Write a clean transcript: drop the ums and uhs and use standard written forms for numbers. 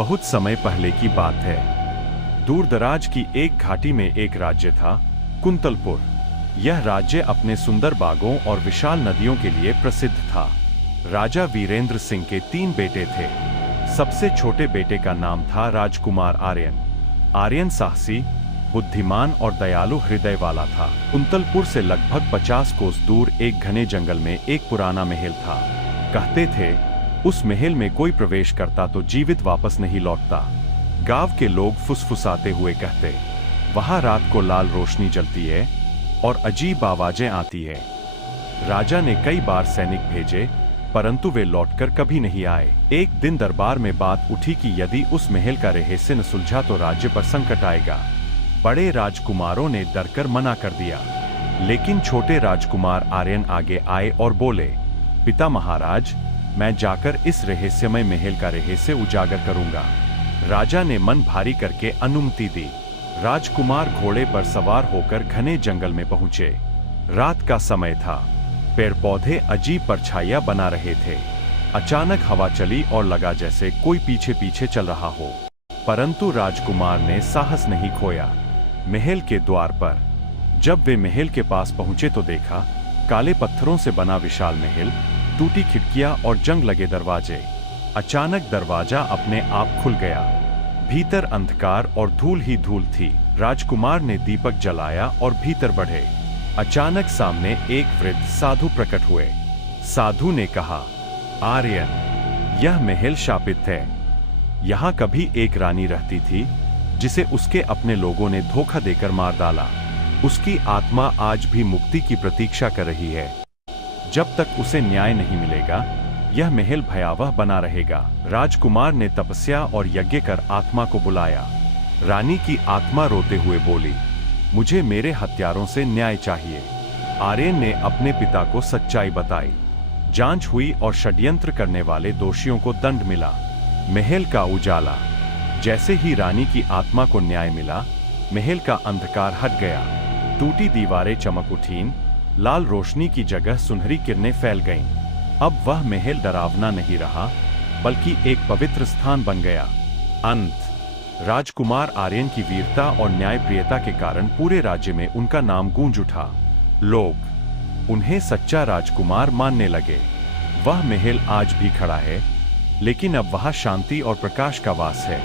बहुत समय पहले की बात है। दूर दराज की एक घाटी में एक राज्य था, कुंतलपुर। यह राज्य अपने सुंदर बागों और विशाल नदियों के लिए प्रसिद्ध था। राजा वीरेंद्र सिंह के 3 बेटे थे। सबसे छोटे बेटे का नाम था राजकुमार आर्यन। आर्यन साहसी, बुद्धिमान और दयालु हृदय वाला था। कुंतलपुर से लगभग 50 कोस दूर एक घने जंगल में एक पुराना महल था। कहते थे, उस महल में कोई प्रवेश करता तो जीवित वापस नहीं लौटता। गांव के लोग फुसफुसाते हुए कहते, वहां रात को लाल रोशनी जलती है और अजीब आवाजें आती है। राजा ने कई बार सैनिक भेजे, परंतु वे लौटकर कभी नहीं आए। एक दिन दरबार में बात उठी कि यदि उस महल का रहस्य न सुलझा तो राज्य पर संकट आएगा। बड़े राजकुमारों ने डरकर मना कर दिया, लेकिन छोटे राजकुमार आर्यन आगे आए और बोले, पिता महाराज, मैं जाकर इस रहस्यमय महल का रहस्य उजागर करूंगा। राजा ने मन भारी करके अनुमति दी। राजकुमार घोड़े पर सवार होकर घने जंगल में पहुंचे। रात का समय था। पेड़ पौधे अजीब परछाइयां बना रहे थे। अचानक हवा चली और लगा जैसे कोई पीछे पीछे चल रहा हो, परंतु राजकुमार ने साहस नहीं खोया। महल के द्वार पर जब वे महल के पास पहुंचे तो देखा, काले पत्थरों से बना विशाल महल, टूटी खिड़कियां और जंग लगे दरवाजे। अचानक दरवाजा अपने आप खुल गया। भीतर अंधकार और धूल ही धूल थी। राजकुमार ने दीपक जलाया और भीतर बढ़े। अचानक सामने एक वृद्ध साधु प्रकट हुए। साधु ने कहा, आर्यन, यह महल शापित है। यहाँ कभी एक रानी रहती थी, जिसे उसके अपने लोगों ने धोखा देकर मार डाला। उसकी आत्मा आज भी मुक्ति की प्रतीक्षा कर रही है। जब तक उसे न्याय नहीं मिलेगा, यह महल भयावह बना रहेगा। राजकुमार ने तपस्या और यज्ञ कर आत्मा को बुलाया। रानी की आत्मा रोते हुए बोली, मुझे मेरे हत्यारों से न्याय चाहिए। आर्यन ने अपने पिता को सच्चाई बताई। जांच हुई और षड्यंत्र करने वाले दोषियों को दंड मिला। महल का उजाला। जैसे ही रानी की आत्मा को न्याय मिला, महल का अंधकार हट गया। टूटी दीवारें चमक उठीं, लाल रोशनी की जगह सुनहरी किरणें फैल गईं। अब वह महल डरावना नहीं रहा, बल्कि एक पवित्र स्थान बन गया। अंत। राजकुमार आर्यन की वीरता और न्यायप्रियता के कारण पूरे राज्य में उनका नाम गूंज उठा। लोग उन्हें सच्चा राजकुमार मानने लगे। वह महल आज भी खड़ा है, लेकिन अब वहां शांति और प्रकाश का वास है।